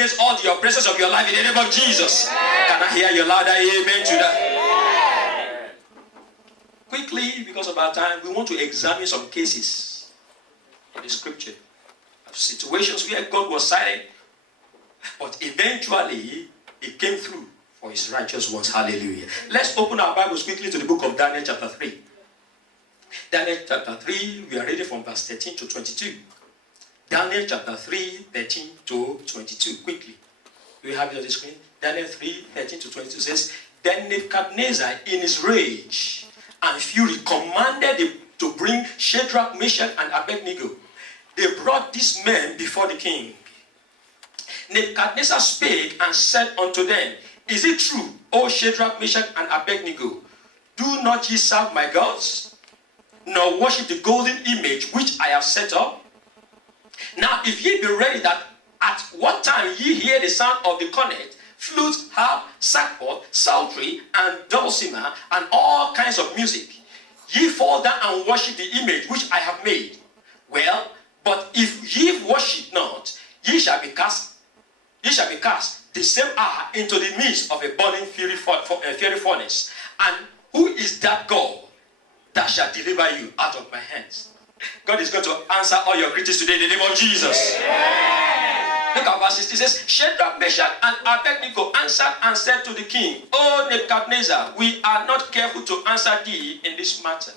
against all the oppressors of your life in the name of Jesus. Can I hear your louder amen to that? Quickly, because of our time, we want to examine some cases in the scripture of situations where God was silent, but eventually He came through for His righteous ones. Hallelujah. Let's open our Bibles quickly to the book of Daniel chapter 3. Daniel chapter 3, we are reading from verse 13 to 22. Daniel chapter 3, 13 to 22. Quickly. We have it on the screen. Daniel 3, 13 to 22 says, Then Nebuchadnezzar in his rage and fury commanded to bring Shadrach, Meshach, and Abednego. They brought these men before the king. Nebuchadnezzar spake and said unto them, Is it true, O Shadrach, Meshach, and Abednego? Do not ye serve my gods, nor worship the golden image which I have set up? Now, if ye be ready that at what time ye hear the sound of the cornet, flute, harp, sackbut, psaltery, and dulcimer, and all kinds of music, ye fall down and worship the image which I have made. Well, but if ye worship not, ye shall be cast the same hour into the midst of a burning fiery furnace. And who is that God that shall deliver you out of my hands? God is going to answer all your greetings today in the name of Jesus. Yeah. Look at verse 16. It says, Shadrach, Meshach, and Abednego answered and said to the king, O Nebuchadnezzar, we are not careful to answer thee in this matter.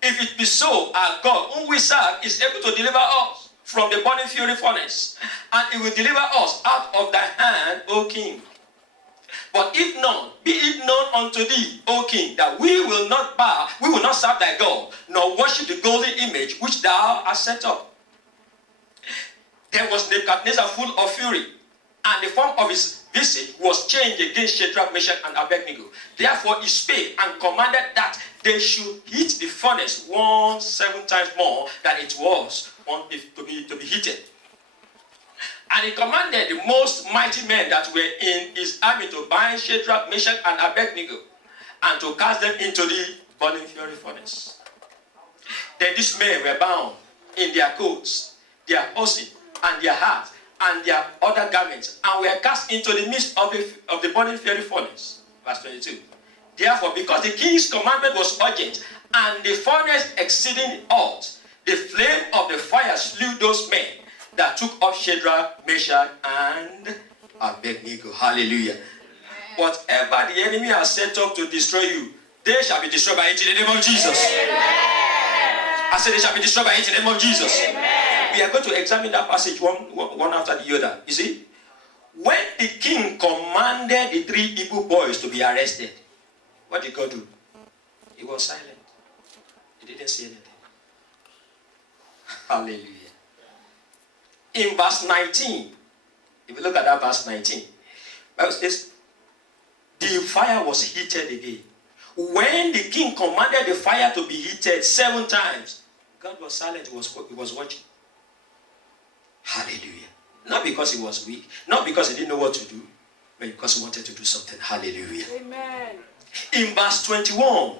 If it be so, our God, whom we serve, is able to deliver us from the burning fury furnace, and he will deliver us out of thy hand, O king. But if not, be it known unto thee, O king, that we will not serve thy God, nor worship the golden image which thou hast set up. Then was Nebuchadnezzar full of fury, and the form of his visage was changed against Shadrach, Meshach, and Abednego. Therefore he spake and commanded that they should heat the furnace 7 times more than it was to be heated. And he commanded the most mighty men that were in his army to bind Shadrach, Meshach, and Abednego, and to cast them into the burning fury furnace. Then these men were bound in their coats, their horses, and their hats, and their other garments, and were cast into the midst of the burning fury furnace. Verse 22. Therefore, because the king's commandment was urgent, and the furnace exceeding hot, the flame of the fire slew those men that took up Shadrach, Meshach, and Abednego. Hallelujah. Whatever the enemy has set up to destroy you, they shall be destroyed by it in the name of Jesus. Amen. I said they shall be destroyed by it in the name of Jesus. Amen. We are going to examine that passage one after the other. You see, when the king commanded the 3 Hebrew boys to be arrested, what did God do? He was silent. He didn't say anything. Hallelujah. In verse 19, if you look at that verse 19, Bible says, the fire was heated again. When the king commanded the fire to be heated 7 times, God was silent, he was watching. Hallelujah. Not because he was weak, not because he didn't know what to do, but because he wanted to do something. Hallelujah. Amen. In verse 21,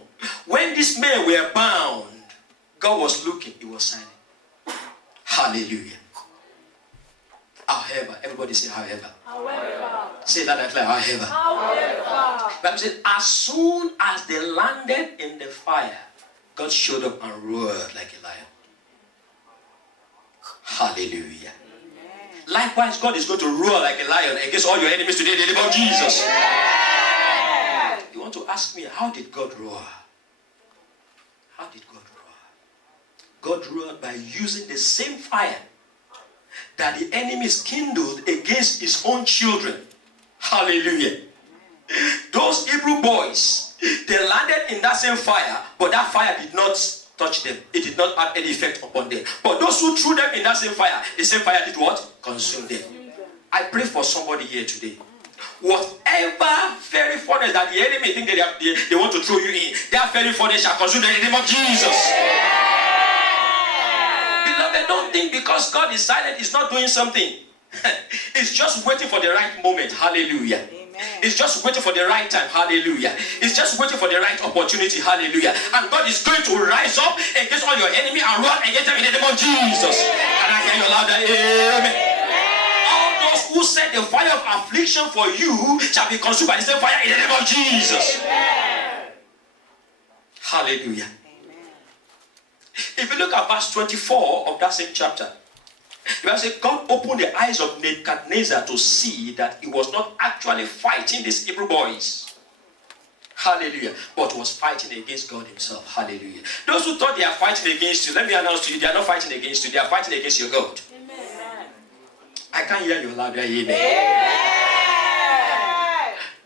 when these men were bound, God was looking, he was silent. Hallelujah. However, everybody say however. However. Say that like however. However. Bible says, as soon as they landed in the fire, God showed up and roared like a lion. Hallelujah. Amen. Likewise, God is going to roar like a lion against all your enemies today in the name of Jesus. Amen. You want to ask me, how did God roar? How did God roar? God roared by using the same fire that the enemies kindled against his own children. Hallelujah. Those Hebrew boys, they landed in that same fire, but that fire did not touch them. It did not have any effect upon them. But those who threw them in that same fire, the same fire did what? Consumed them. I pray for somebody here today. Whatever fiery furnace that the enemy think they want to throw you in, that fiery furnace shall consume them in the name of Jesus. Don't think because God is silent, he's not doing something. He's just waiting for the right moment. Hallelujah. Amen. He's just waiting for the right time. Hallelujah. He's just waiting for the right opportunity. Hallelujah. And God is going to rise up against all your enemy and run against them in the name of Jesus. Amen. And I hear you louder. Amen. Amen. All those who set the fire of affliction for you shall be consumed by the same fire in the name of Jesus. Amen. Hallelujah. Amen. If you look at verse 24 of that same chapter, the Bible says God opened the eyes of Nebuchadnezzar to see that he was not actually fighting these Hebrew boys. Hallelujah. But was fighting against God himself. Hallelujah. Those who thought they are fighting against you, let me announce to you, they are not fighting against you. They are fighting against your God. Amen. I can't hear you louder. Amen. Amen.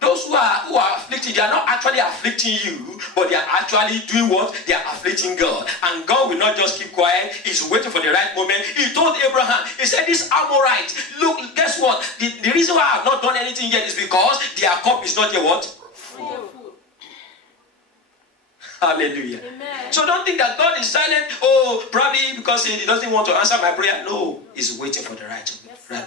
Those who are afflicted, they are not actually afflicting you, but they are actually doing what? They are afflicting God. And God will not just keep quiet. He's waiting for the right moment. He told Abraham, he said, this Amorite, look, guess what? The reason why I have not done anything yet is because their cup is not yet what? Full. Hallelujah. Amen. So don't think that God is silent. Oh, probably because he doesn't want to answer my prayer. No, he's waiting for the right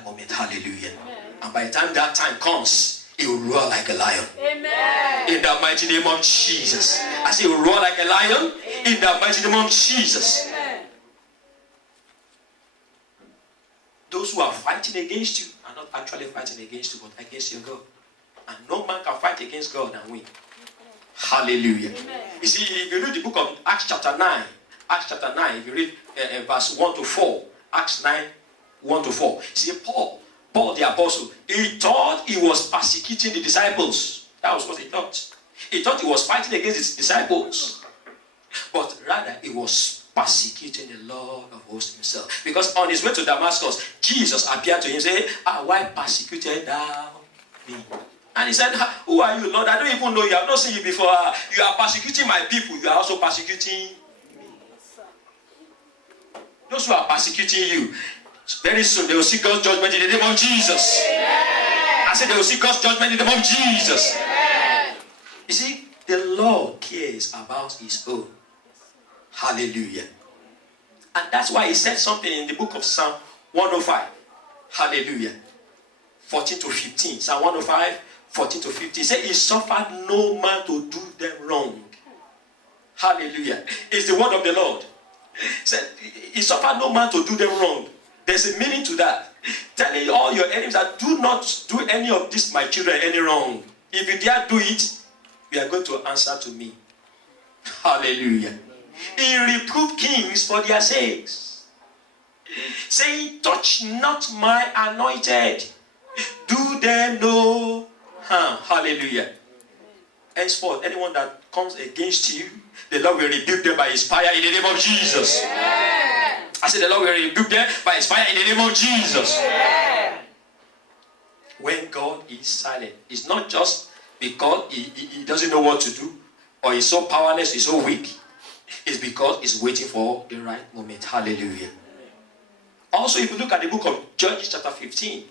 moment. Hallelujah. Amen. And by the time that time comes, he will roar like a lion. Amen. In the mighty name of Jesus. Amen. I say he will roar like a lion. Amen. In the mighty name of Jesus. Amen. Those who are fighting against you are not actually fighting against you, but against your God. And no man can fight against God and win. Hallelujah. Amen. You see, if you read the book of Acts chapter 9, if you read verse 1 to 4, Acts 9, 1 to 4, see Paul the apostle, he thought he was persecuting the disciples. That was what he thought. He thought he was fighting against his disciples. But rather, he was persecuting the Lord of hosts himself. Because on his way to Damascus, Jesus appeared to him and said, why persecuted thou me? And he said, who are you, Lord? I don't even know you. I have not seen you before. You are persecuting my people. You are also persecuting me. Those who are persecuting you, very soon they will see God's judgment in the name of Jesus. Amen. I said they will see God's judgment in the name of Jesus. Amen. You see, the Lord cares about his own. Hallelujah. And that's why he said something in the book of Psalm 105. Hallelujah. 14 to 15. Psalm 105. 14 to 15. He said, he suffered no man to do them wrong. Hallelujah. It's the word of the Lord. He said, he suffered no man to do them wrong. There's a meaning to that. Telling all your enemies that do not do any of this, my children, any wrong. If you dare do it, you are going to answer to me. Hallelujah. He reproved kings for their sakes, saying, touch not my anointed. Do them no harm. Hallelujah. Henceforth, anyone that comes against you, the Lord will rebuke them by his fire in the name of Jesus. Amen. I said the Lord will rebuke them by his fire in the name of Jesus. Amen. When God is silent, it's not just because he doesn't know what to do, or he's so powerless, he's so weak. It's because he's waiting for the right moment. Hallelujah. Also, if you look at the book of Judges chapter 15,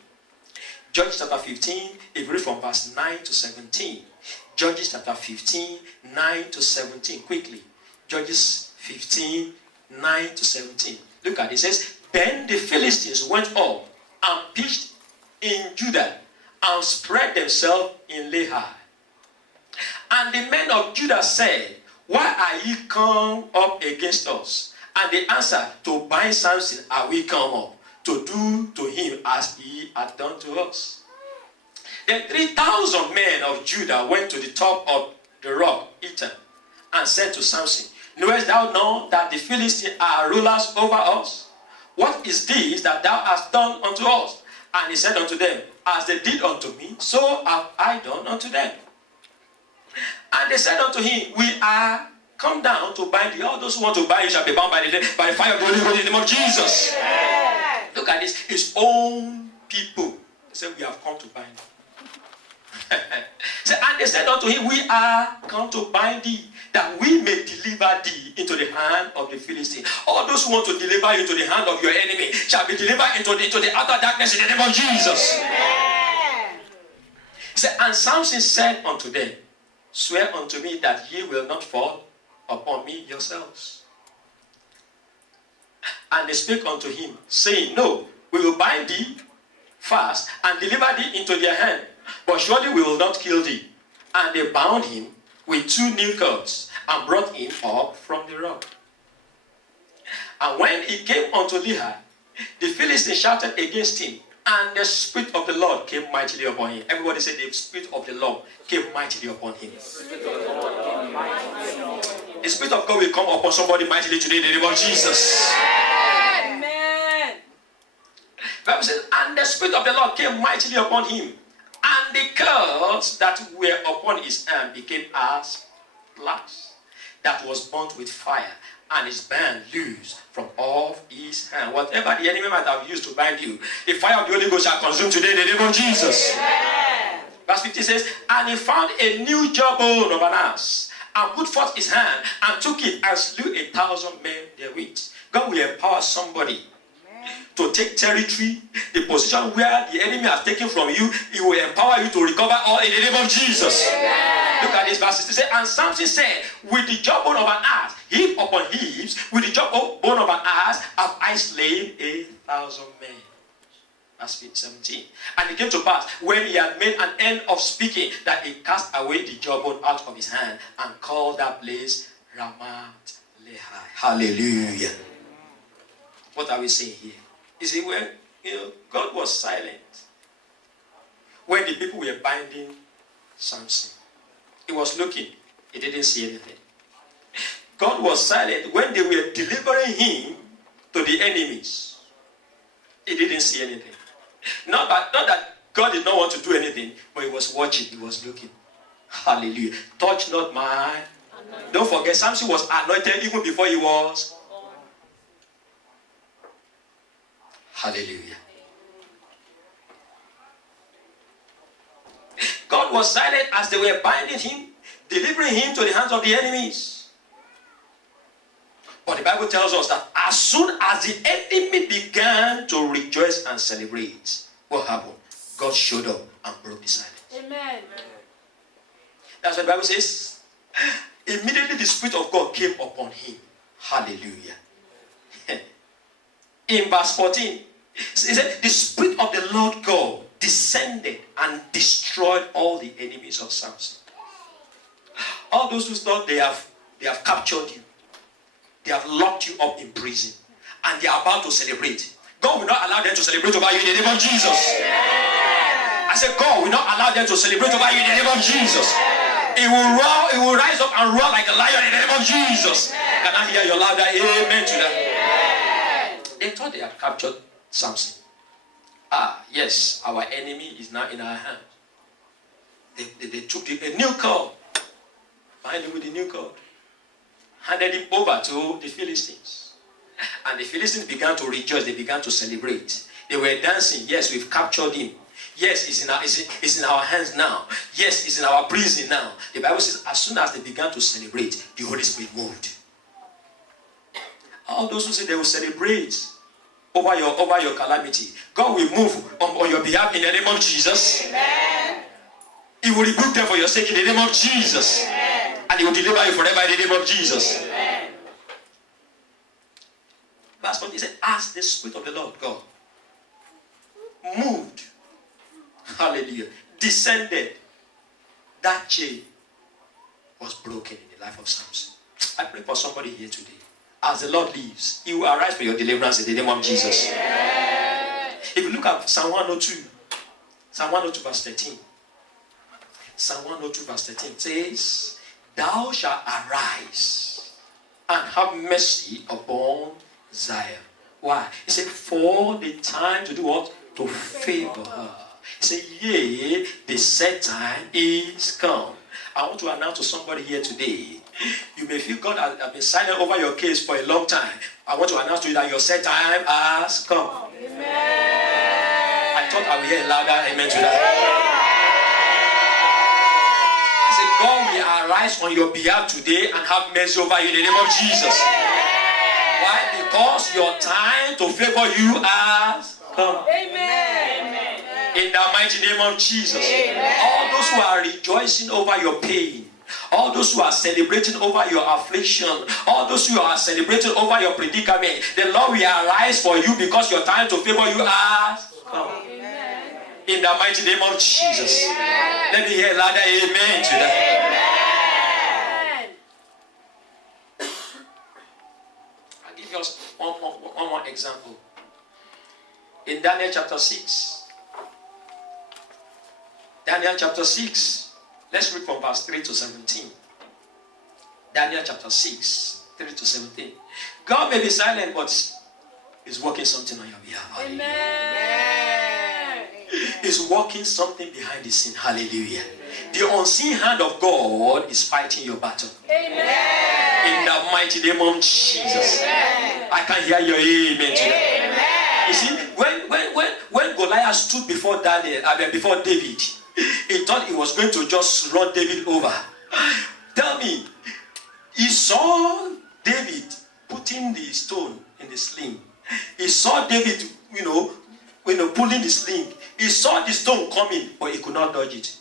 Judges chapter 15, if you read from verse 9 to 17. Judges chapter 15, 9 to 17. Quickly. Judges 15, 9 to 17. Look at it. It says, then the Philistines went up and pitched in Judah and spread themselves in Lehi. And the men of Judah said, why are ye come up against us? And they answered, to bind Samson are we come up, to do to him as he had done to us. Then 3,000 men of Judah went to the top of the rock, Etam, and said to Samson, knowest thou not that the Philistines are rulers over us? What is this that thou hast done unto us? And he said unto them, as they did unto me, so have I done unto them. And they said unto him, we are come down to bind thee. All those who want to bind you shall be bound by the fire of the Holy Ghost in the name of Jesus. Yeah. Look at this. His own people. They said, we have come to bind thee. And they said unto him, we are come to bind thee, that we may deliver thee into the hand of the Philistines. All those who want to deliver you into the hand of your enemy shall be delivered into the outer darkness in the name of Jesus. Amen. And Samson said unto them, swear unto me that ye will not fall upon me yourselves. And they spake unto him, saying, no, we will bind thee fast and deliver thee into their hand, but surely we will not kill thee. And they bound him with 2 new cords and brought him up from the rock. And when he came unto Lehi, the Philistines shouted against him And the Spirit of the Lord came mightily upon him. Everybody said the Spirit of the Lord came mightily upon him. The Spirit of God will come upon somebody mightily today in the name of Jesus. Amen. The Bible says, and the Spirit of the Lord came mightily upon him. And the curls that were upon his hand became as flax that was burnt with fire, and his band loose from off his hand. Whatever the enemy might have used to bind you, the fire of the Holy Ghost shall consume today in the name of Jesus. Amen. Verse 50 says, and he found a new jawbone of an ass, and put forth his hand, and took it, and slew 1,000 men therewith. God will empower somebody to take territory, the position where the enemy has taken from you. He will empower you to recover all in the name of Jesus. Amen. Look at this verse. It says, and Samson said, with the jawbone of an ass, heap upon heaps, with the jawbone of an ass, have I slain 1,000 men. Verse 17. And it came to pass, when he had made an end of speaking, that he cast away the jawbone out of his hand, and called that place Ramath Lehi. Hallelujah. What are we saying here? You see, when God was silent when the people were binding Samson. He was looking. He didn't see anything. God was silent when they were delivering him to the enemies. He didn't see anything. Not that God did not want to do anything, but he was watching. He was looking. Hallelujah. Touch not my... Don't forget, Samson was anointed even before he was... Hallelujah. God was silent as they were binding him, delivering him to the hands of the enemies. But the Bible tells us that as soon as the enemy began to rejoice and celebrate, what happened? God showed up and broke the silence. Amen. That's what the Bible says. Immediately the Spirit of God came upon him. Hallelujah. In verse 14, it said, the Spirit of the Lord God descended and destroyed all the enemies of Samson. All those who thought they have captured you, they have locked you up in prison, and they are about to celebrate. God will not allow them to celebrate over you in the name of Jesus. Yeah. I said, God will not allow them to celebrate over you in the name of Jesus. It will roar, it will rise up and roar like a lion in the name of Jesus. Can I hear your louder amen to that? They thought they had captured Samson. Yes, our enemy is now in our hand. They took a new cord, bind him with a new cord, handed him over to the Philistines. And the Philistines began to rejoice, they began to celebrate. They were dancing. Yes, we've captured him. Yes, it's in our hands now. Yes, it's in our prison now. The Bible says, as soon as they began to celebrate, the Holy Spirit moved. All those who say they will celebrate over your calamity, God will move on your behalf in the name of Jesus. Amen. He will rebuke them for your sake in the name of Jesus. Amen. And he will deliver you forever in the name of Jesus. Amen. Verse 20 said, as the Spirit of the Lord God moved, hallelujah, descended, that chain was broken in the life of Samson. I pray for somebody here today. As the Lord lives, he will arise for your deliverance in the name of Jesus. Yeah. If you look at Psalm 102, Psalm 102 verse 13. Psalm 102 verse 13 says, thou shalt arise and have mercy upon Zion. Why? He said, for the time to do what? To favor her. He said, yea, the set time is come. I want to announce to somebody here today, you may feel God has been silent over your case for a long time. I want to announce to you that your set time has come. Amen. I thought I would hear a louder amen to that. I said, God will arise on your behalf today and have mercy over you in the name of Jesus. Why? Because your time to favor you has come. Amen. In the mighty name of Jesus. Amen. All those who are rejoicing over your pain, all those who are celebrating over your affliction, all those who are celebrating over your predicament, the Lord will arise for you because your time to favor you has come. Amen. In the mighty name of Jesus. Amen. Let me hear louder amen to that. Amen. I'll give you one more example. In Daniel chapter 6, Daniel chapter 6. Let's read from verse 3 to 17. Daniel chapter 6, 3 to 17. God may be silent, but He's working something on your behalf. Amen. He's working something behind the scene. Hallelujah. The unseen hand of God is fighting your battle. Amen. In the mighty name of Jesus. Amen. I can hear your amen today. Amen. You see, when Goliath stood before before David, he thought he was going to just run David over. Tell me, he saw David putting the stone in the sling. He saw David, pulling the sling. He saw the stone coming, but he could not dodge it.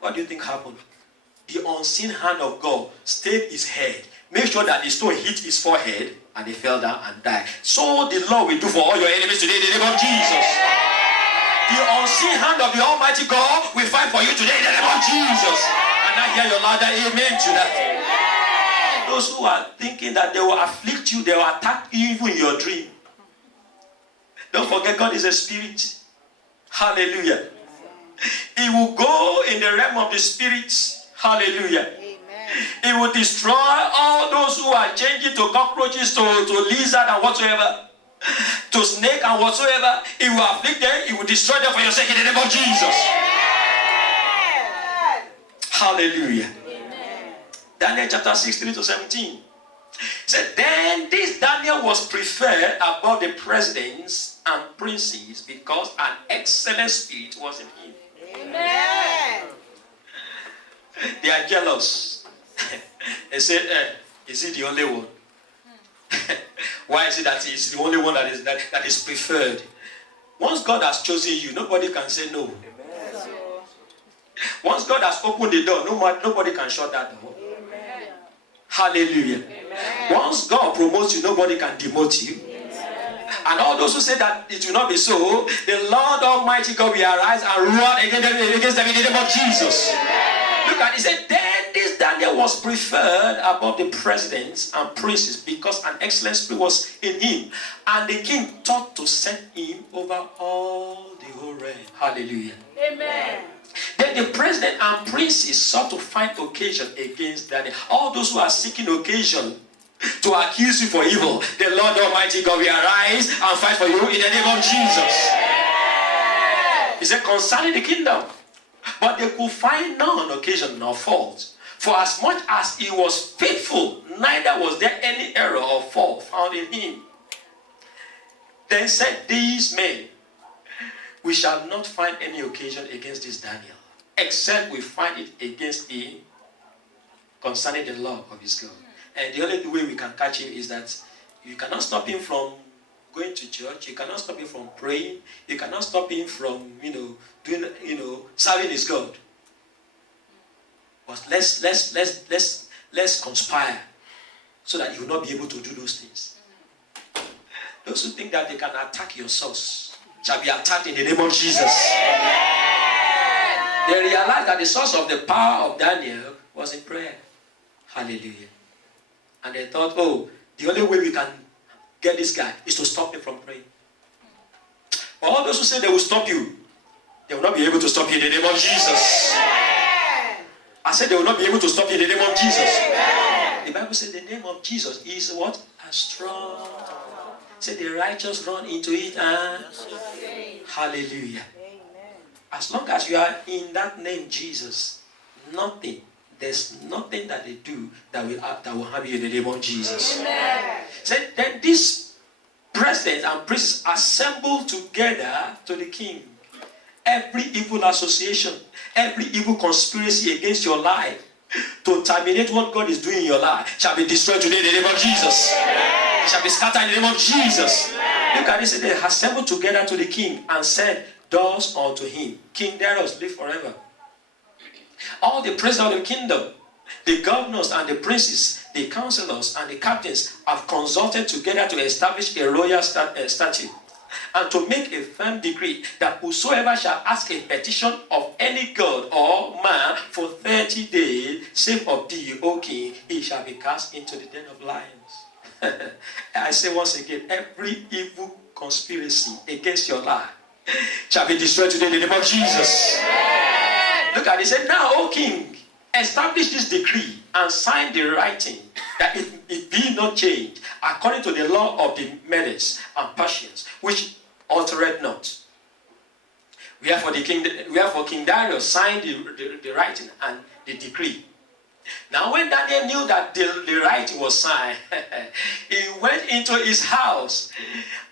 What do you think happened? The unseen hand of God stayed his head. Make sure that the stone hit his forehead and he fell down and died. So the Lord will do for all your enemies today in the name of Jesus. The unseen hand of the Almighty God will fight for you today in the name of Jesus. And I hear your louder amen to that. Those who are thinking that they will afflict you, they will attack you even in your dream. Don't forget, God is a spirit. Hallelujah. He will go in the realm of the spirits. Hallelujah. He will destroy all those who are changing to cockroaches, to lizard and whatsoever, to snake and whatsoever. He will afflict them. He will destroy them for your sake in the name of Jesus. Hallelujah. Daniel chapter 6, 3 to 17. Said, then this Daniel was preferred above the presidents and princes because an excellent spirit was in him. Amen. They are jealous. They said, is he the only one? Why is it that he's the only one that is preferred? Once God has chosen you, nobody can say no. Once God has opened the door, nobody can shut that door. Amen. Hallelujah. Amen. Once God promotes you, nobody can demote you. Amen. And all those who say that it will not be so, the Lord Almighty God will arise and run against them in the name of Jesus. Look at it. He said, then this Daniel was preferred above the presidents and princes because an excellent spirit was in him. And the king thought to set him over all the whole realm. Hallelujah. Amen. Then the president and princes sought to find occasion against Daniel. All those who are seeking occasion to accuse you for evil, the Lord Almighty God will arise and fight for you in the name of Jesus. He said, concerning the kingdom. But they could find none occasion nor fault. For as much as he was faithful, neither was there any error or fault found in him. Then said these men, we shall not find any occasion against this Daniel, except we find it against him concerning the law of his God. And the only way we can catch him is that you cannot stop him from going to church. You cannot stop him from praying. You cannot stop him from, doing, serving his God. But let's conspire so that you will not be able to do those things. Those who think that they can attack your source shall be attacked in the name of Jesus. They realized that the source of the power of Daniel was in prayer. Hallelujah. And they thought, the only way we can get this guy is to stop him from praying. But all those who say they will stop you, they will not be able to stop you in the name of Jesus. I said they will not be able to stop you in the name of Jesus. The Bible said the name of Jesus is what? A strong. Say the righteous run into it and hallelujah. As long as you are in that name Jesus, there's nothing that they do that will harm you in the name of Jesus. Say then these presidents and priests assembled together to the king. Every evil association, every evil conspiracy against your life to terminate what God is doing in your life shall be destroyed today in the name of Jesus. It shall be scattered in the name of Jesus. Look at this. They assembled together to the king and said thus unto him, King Darius, live forever. All the presidents of the kingdom, the governors and the princes, the counselors and the captains have consulted together to establish a royal statute and to make a firm decree that whosoever shall ask a petition of any god or man for 30 days, save of thee, O king, he shall be cast into the den of lions. I say once again, every evil conspiracy against your life shall be destroyed today in the name of Jesus. Look at it. He said, now, O king, establish this decree and sign the writing that it be not changed according to the law of the Medes and Persians, which altered not. Wherefore King Darius signed the writing and the decree. Now when Daniel knew that the writing was signed, he went into his house,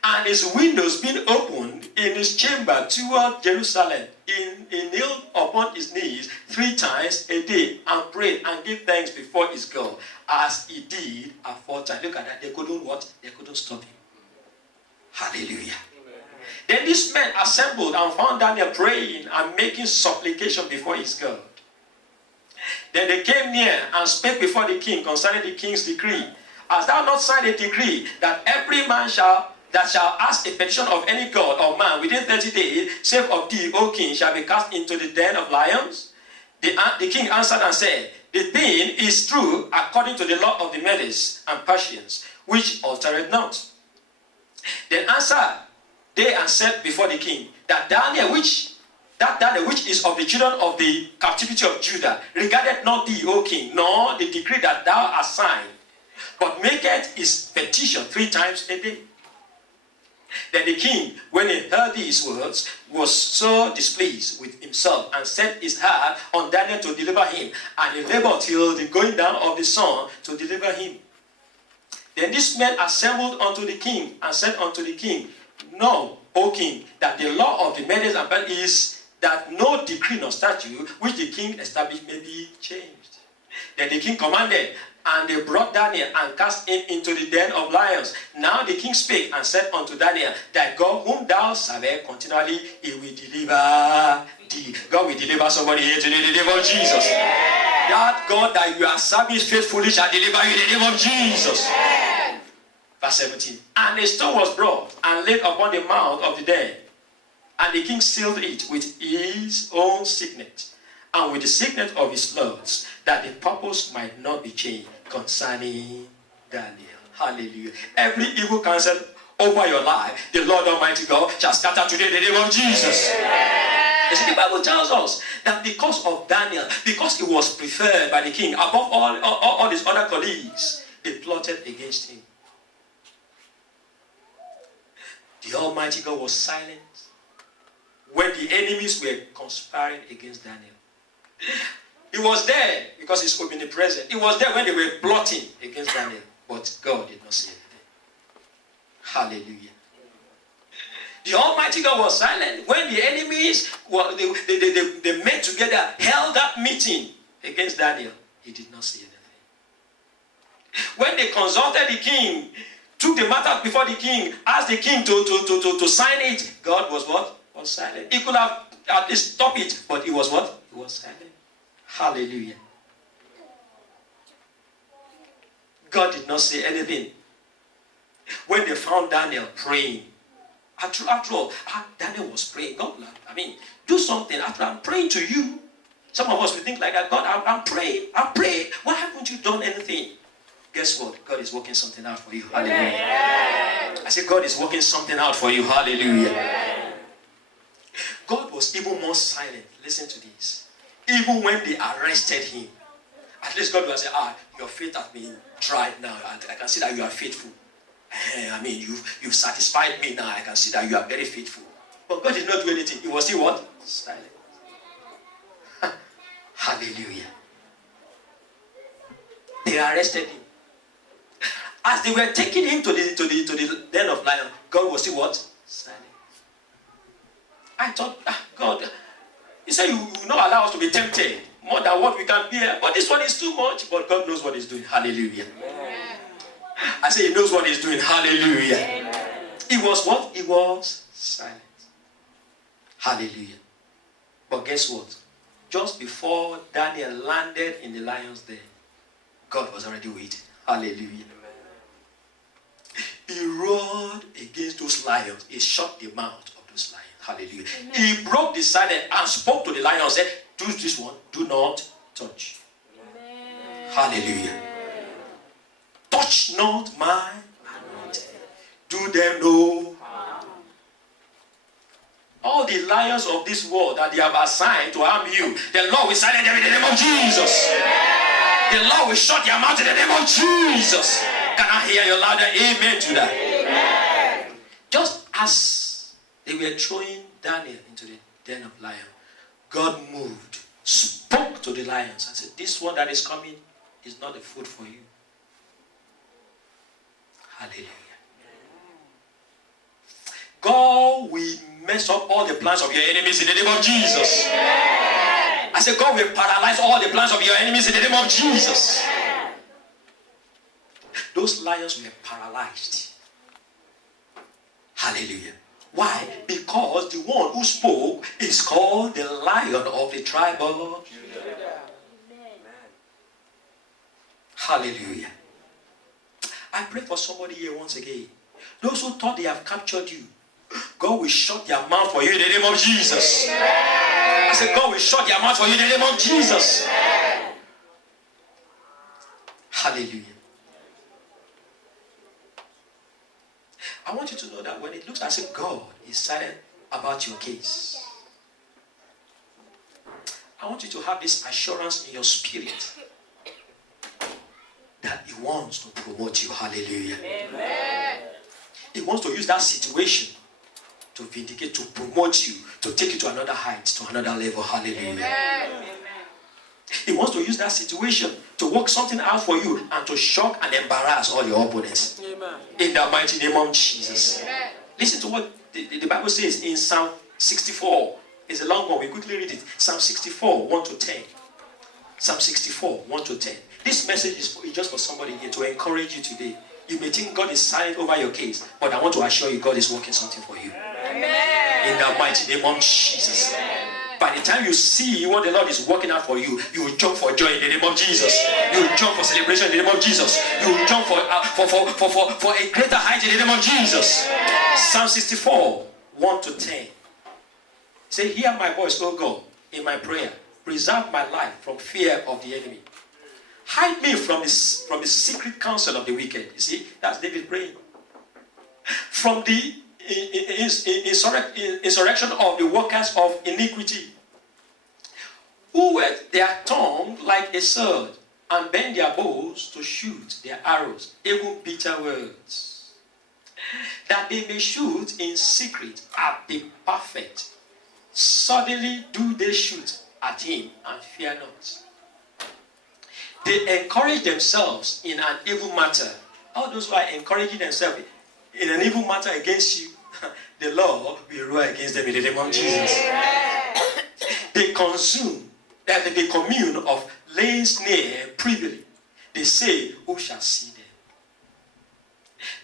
and his windows being opened in his chamber toward Jerusalem, he knelt upon his knees 3 times a day and prayed and gave thanks before his God, as he did aforetime. Look at that. They couldn't what? They couldn't stop him. Hallelujah. Then these men assembled and found Daniel praying and making supplication before his God. Then they came near and spake before the king concerning the king's decree. Hast thou not signed a decree that every man shall ask a petition of any god or man within 30 days, save of thee, O king, shall be cast into the den of lions? The king answered and said, the thing is true according to the law of the Medes and Persians, which altereth not. Then answered they and said before the king, that Daniel which is of the children of the captivity of Judah regarded not thee, O king, nor the decree that thou hast signed, but maketh his petition 3 times a day. Then the king, when he heard these words, was so displeased with himself, and set his heart on Daniel to deliver him, and he labored till the going down of the sun to deliver him. Then these men assembled unto the king, and said unto the king, know, O king, that the law of the Medes and Persians is that no decree nor statute which the king established may be changed. Then the king commanded, and they brought Daniel and cast him into the den of lions. Now the king spake and said unto Daniel, thy God whom thou servest continually, he will deliver thee. God will deliver somebody here today in the name of Jesus. That God that you are serving faithfully shall deliver you in the name of Jesus. Verse 17. And a stone was brought and laid upon the mouth of the den. And the king sealed it with his own signet, and with the signet of his lords, that the purpose might not be changed concerning Daniel. Hallelujah. Every evil counsel over your life, the Lord Almighty God shall scatter today in the name of Jesus. You see, the Bible tells us that because of Daniel, because he was preferred by the king above all his other colleagues, they plotted against him. The Almighty God was silent when the enemies were conspiring against Daniel. He was there because he's omnipresent. He was there when they were plotting against Daniel. But God did not say anything. Hallelujah. The Almighty God was silent when the enemies, they met together, held that meeting against Daniel. He did not say anything. When they consulted the king, took the matter before the king, asked the king to sign it, God was what? Was silent. He could have at least stopped it, but he was what? He was silent. Hallelujah. God did not say anything. When they found Daniel praying, after all, Daniel was praying. God, do something. After I'm praying to you, some of us will think like that. God, I'm praying. I'm praying. Why haven't you done anything? Guess what? God is working something out for you. Hallelujah. Yeah. I said, God is working something out for you. Hallelujah. Yeah. God was even more silent. Listen to this. Even when they arrested him, at least God will say, your faith has been tried now. I can see that you are faithful. You've satisfied me now. I can see that you are very faithful. But God did not do anything. He was still what? Silent. Hallelujah. They arrested him. As they were taking him to the den of lions, God was still what? Silent. I thought, God, He said you will not allow us to be tempted more than what we can bear. But this one is too much. But God knows what He's doing. Hallelujah. Amen. I say He knows what He's doing. Hallelujah. Amen. He was what? He was silent. Hallelujah. But guess what? Just before Daniel landed in the lion's den, God was already waiting. Hallelujah. He roared against those lions. He shut the mouth of those lions. Hallelujah. Amen. He broke the silence and spoke to the lion and said, do this one, do not touch. Amen. Hallelujah. Touch not my anointed. Do them no harm. all the lions of this world that they have assigned to harm you, the Lord will silence them in the name of Jesus. The Lord will shut their mouth in the name of Jesus. Can I hear your louder amen to that? Amen. Just as they were throwing Daniel into the den of lions, God moved, spoke to the lions and said, this one that is coming is not a food for you. Hallelujah. God will mess up all the plans of your enemies in the name of Jesus. Amen. I said, God will paralyze all the plans of your enemies in the name of Jesus. Amen. Those lions were paralyzed. Hallelujah. Why? Because the one who spoke is called the Lion of the tribe of Judah. Hallelujah. I pray for somebody here once again. Those who thought they have captured you, God will shut their mouth for you in the name of Jesus. I said, God will shut their mouth for you in the name of Jesus. Hallelujah. I want you to know that when it looks as if God is silent about your case, I want you to have this assurance in your spirit that He wants to promote you. Hallelujah. Amen. He wants to use that situation to vindicate, to promote you, to take you to another height, to another level. Hallelujah. Amen. He wants to use that situation to work something out for you and to shock and embarrass all your opponents. Amen. In the mighty name of Jesus. Amen. Listen to what the Bible says in Psalm 64. It's a long one. We quickly read it. Psalm 64, 1 to 10. Psalm 64, 1 to 10. This message is just for somebody here to encourage you today. You may think God is silent over your case, but I want to assure you God is working something for you. Amen. In the mighty name of Jesus. By the time you see what the Lord is working out for you, you will jump for joy in the name of Jesus. You will jump for celebration in the name of Jesus. You will jump for a greater height in the name of Jesus. Psalm 64, 1 to 10. Say, hear my voice, O God, in my prayer. Preserve my life from fear of the enemy. Hide me from the secret counsel of the wicked. You see, that's David praying. From the insurrection of the workers of iniquity, who wet their tongue like a sword and bend their bows to shoot their arrows, even bitter words, that they may shoot in secret at the perfect. Suddenly do they shoot at him and fear not. They encourage themselves in an evil matter. All those who are encouraging themselves in an evil matter against you, the Lord will rule against them in the name of Jesus. They they commune of laying snare privily. They say, who shall see them?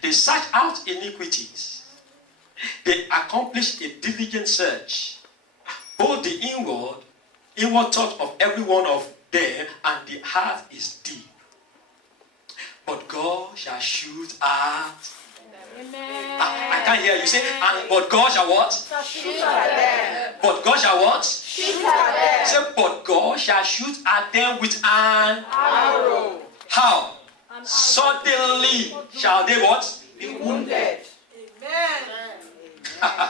They search out iniquities. They accomplish a diligent search. Both the inward thought of every one of them and the heart is deep. But God shall shoot at. Amen. I can't hear you say, and but God shall what? Shoot at them. But God shall what? Shoot at them. Say, but God shall shoot at them with an Arrow. how? Suddenly shall they what? Be wounded. Amen.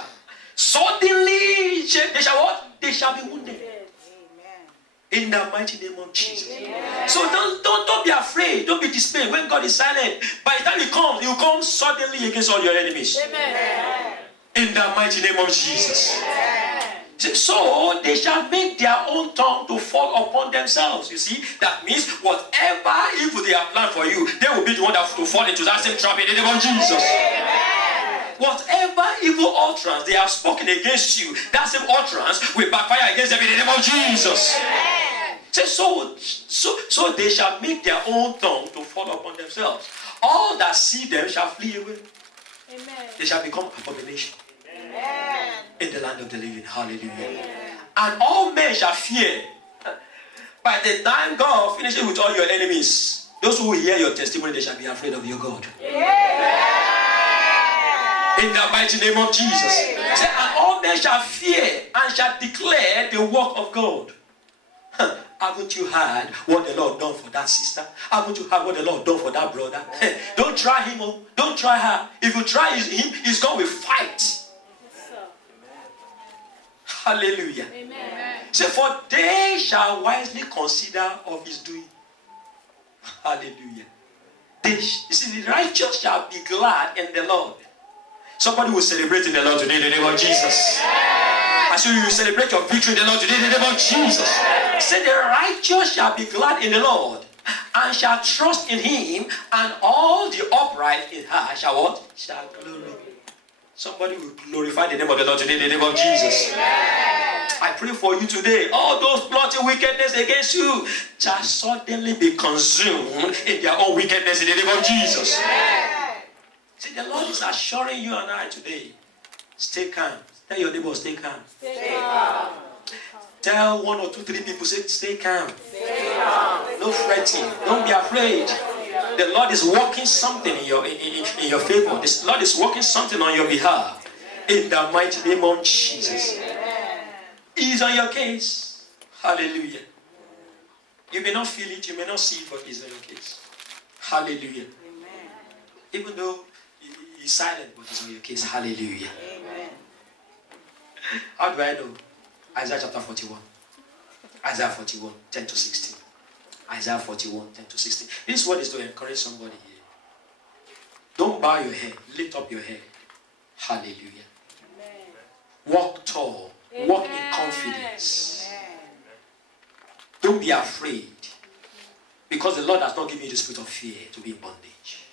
Suddenly they shall what? They shall be wounded. Amen. In the mighty name of Jesus. Amen. So don't be afraid. Don't be dismayed when God is silent. By the time He comes suddenly against all your enemies. Amen. In the mighty name of Jesus. Amen. So they shall make their own tongue to fall upon themselves. You see, that means whatever evil they have planned for you, they will be the one that to fall into that same trap in the name of Jesus. Amen. Whatever evil utterance they have spoken against you, that same utterance will backfire against them in the name of Jesus. Amen. Say, so they shall make their own tongue to fall upon themselves. All that see them shall flee away. Amen. They shall become abomination Amen. in the land of the living. Hallelujah. And all men shall fear. By the time God finishes with all your enemies, those who will hear your testimony, they shall be afraid of your God. Amen. In the mighty name of Jesus. Say, and all men shall fear and shall declare the work of God. Haven't you heard what the Lord done for that sister? Haven't you heard what the Lord done for that brother? Don't try him. Don't try her. If you try him, he's going to fight. Hallelujah. Amen. Say, for they shall wisely consider of his doing. Hallelujah. You see, the righteous shall be glad in the Lord. Somebody will celebrate in the Lord today in the name of Jesus. I say you celebrate your victory in the Lord today in the name of Jesus. Say, the righteous shall be glad in the Lord and shall trust in him, and all the upright in her shall what? Shall glory. Somebody will glorify the name of the Lord today in the name of Jesus. I pray for you today. All those plotting wickedness against you shall suddenly be consumed in their own wickedness in the name of Jesus. See, the Lord is assuring you and I today. Stay calm. Tell your neighbor, stay calm. Stay calm. Tell 1 or 2, 3 people, say, stay calm. Stay calm. No fretting. Don't be afraid. The Lord is working something in your favor. The Lord is working something on your behalf. In the mighty name of Jesus. He is on your case. Hallelujah. You may not feel it, you may not see it, but he's on your case. Hallelujah. Amen. Even though he's silent, but he's on your case. Hallelujah. Amen. How do I know? Isaiah chapter 41. Isaiah 41, 10 to 16. Isaiah 41, 10 to 16. This word is to encourage somebody here. Don't bow your head. Lift up your head. Hallelujah. Amen. Walk tall. Amen. Walk in confidence. Amen. Don't be afraid. Because the Lord has not given you the spirit of fear to be in bondage.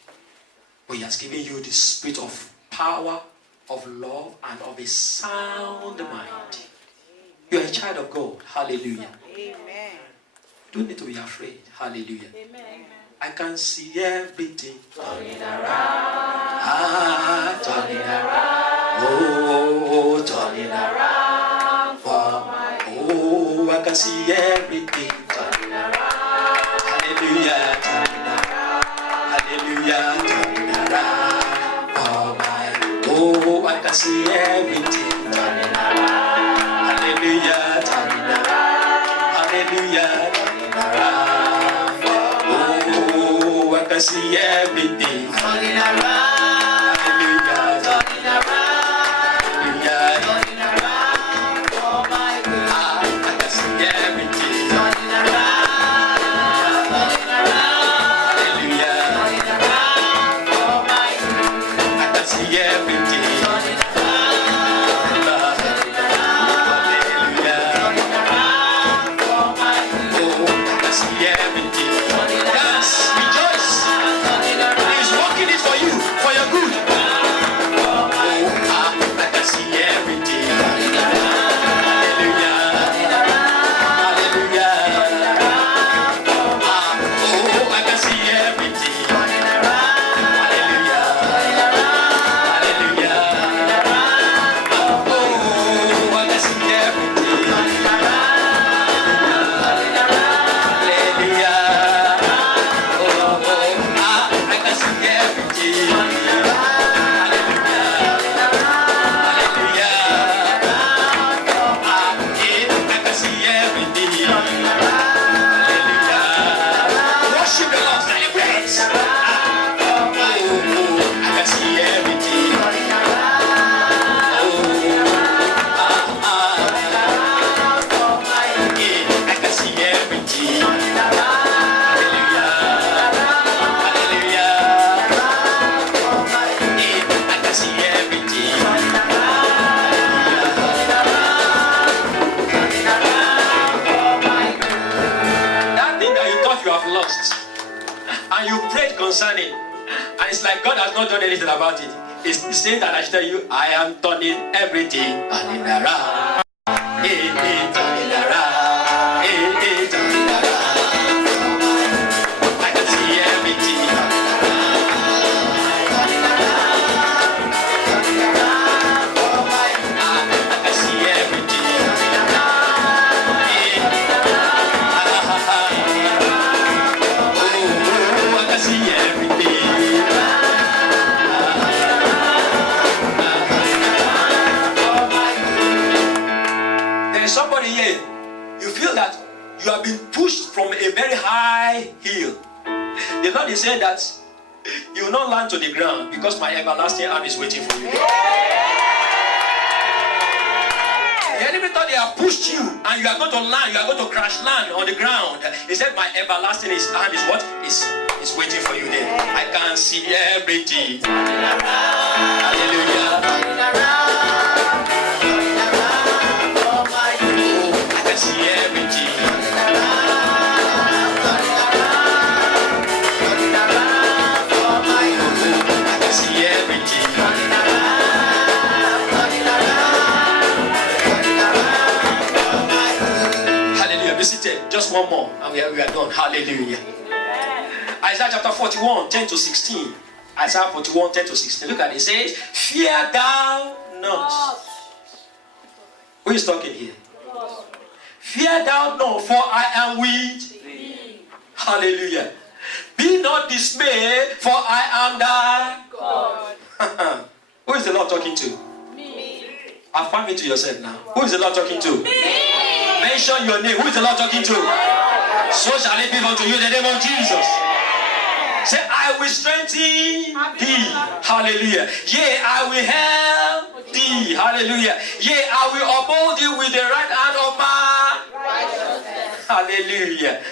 But he has given you the spirit of power, of love, and of a sound mind. You are a child of God. Hallelujah. Amen. Don't need to be afraid. Hallelujah. Amen. I can see everything turning around. Turning around. Oh, turning around for my. Oh, I can see everything turning around. Hallelujah. Turning around. Hallelujah. Turning around for my. Oh, I can see everything turning around. Hallelujah, turning around. Hallelujah, turning around. Oh, I can see everything turning around. Hallelujah, turning around. Hallelujah, turning around for my good. I can see everything turning around. Turning around. Hallelujah, turning around for my good. I can see everything turning around. Concerning, and it's like God has not done anything about it. It's saying that I should tell you, I am turning everything turning around. Turning around. Turning around. I can see everything turning around. Turning around for my good. I can see everything turning around. Oh, I can see everything. Somebody here, you feel that you have been pushed from a very high hill. The Lord is saying that you will not land to the ground because my everlasting arm is waiting for you. The enemy thought they have pushed you and you are going to land, you are going to crash land on the ground. He said, my everlasting hand is what? Is waiting for you there. I can see everything. Hallelujah. I can see everything. I can see everything. Hallelujah. Be seated. Just one more and we are done. Hallelujah. Isaiah chapter 41, 10 to 16. Isaiah 41, 10 to 16. Look at it. It says, fear thou not. Who is talking here? Fear thou not, for I am with thee. Hallelujah. Be not dismayed, for I am thy God. Who is the Lord talking to? Me. Affirm it to yourself now. Who is the Lord talking to? Me. Mention your name. Who is the Lord talking to? So shall it be unto you in the name of Jesus. Say, I will strengthen thee. Hallelujah. Yea, I will help thee. Hallelujah. Yea, I will uphold thee with the right hand of my righteousness. Hallelujah.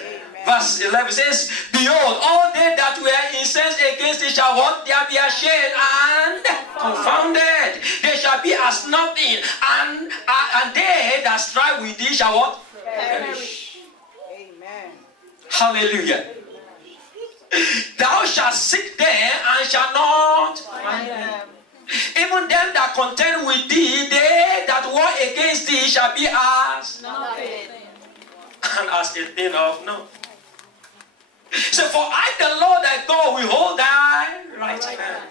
Verse 11 says, behold, all they that were incensed against thee shall what? They be ashamed and confounded. They shall be as nothing, and they that strive with thee shall what? Perish. Amen. Hallelujah. Thou shalt seek them and shalt not find them. Even them that contend with thee, they that war against thee shall be as nothing, and as a thing of no. So for I, the Lord thy God, will hold thy right hand,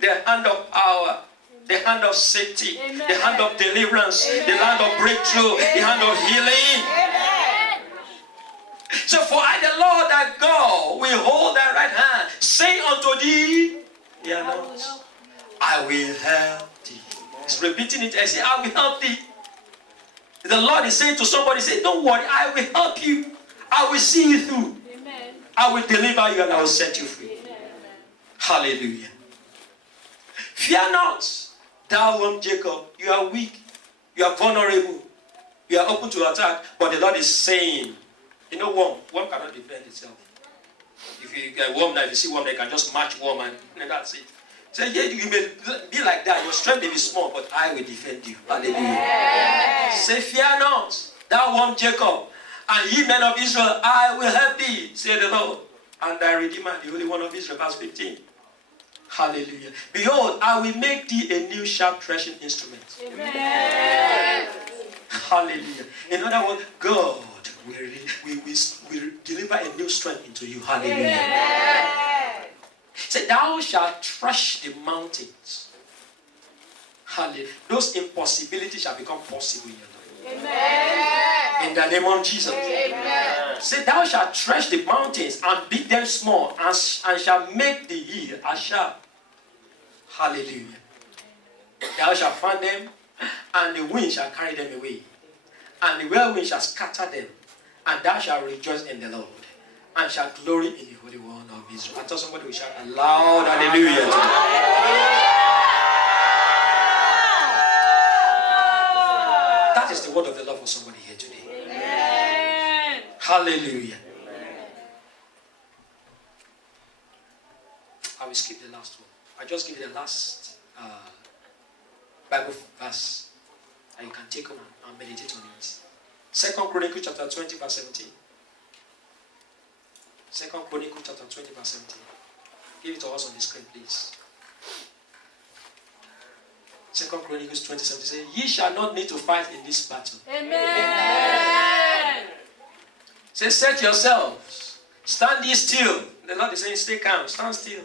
the hand of power, the hand of safety, the hand of deliverance, the hand of breakthrough, the hand of healing. So for I, the Lord thy God, will hold thy right hand, say unto thee, fear not, I will help thee. He's repeating it and say, I will help thee. The Lord is saying to somebody, say, don't worry, I will help you. I will see you through. Amen. I will deliver you and I will set you free. Amen. Hallelujah. Fear not, thou womb Jacob. You are weak. You are vulnerable. You are open to attack. But the Lord is saying, you know, worm cannot defend itself. If you get worm now, if you see worm, they can just match worm and that's it. Say, yeah, you may be like that. Your strength may be small, but I will defend you. Hallelujah. Yeah. Say, fear not, thou womb Jacob, and ye men of Israel, I will help thee, say the Lord, and thy Redeemer, the Holy One of Israel. Verse 15. Hallelujah. Behold, I will make thee a new sharp threshing instrument. Amen. Hallelujah. In other words, God will deliver a new strength into you. Hallelujah. Amen. Say, thou shalt thresh the mountains. Hallelujah. Those impossibilities shall become possible in your life. Amen. In the name of Jesus. Amen. Say, thou shalt thresh the mountains and beat them small, and shall make the hill as sharp. Hallelujah. Thou shalt fan them, and the wind shall carry them away, and the whirlwind shall scatter them, and thou shalt rejoice in the Lord, and shall glory in the Holy One of Israel. I thought somebody will shout a loud hallelujah. That is the word of the Lord for somebody here today. Amen. Hallelujah. Amen. I will skip the last one. I just give you the last Bible verse, and you can take on and meditate on it. 2 Chronicles chapter 20 verse 17. 2 Chronicles chapter 20 verse 17. Give it to us on the screen, please. 2 Chronicles 20 17 says, ye shall not need to fight in this battle. Amen. Say, set yourselves. Stand ye still. The Lord is saying, stay calm. Stand still.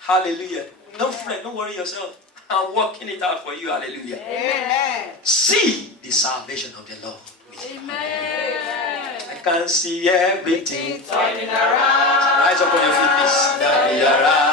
Hallelujah. Don't fret. Don't worry yourself. I'm working it out for you. Hallelujah. Amen. See the salvation of the Lord. Amen. I can see everything turning around. Rise up on your feet, please. Turning around.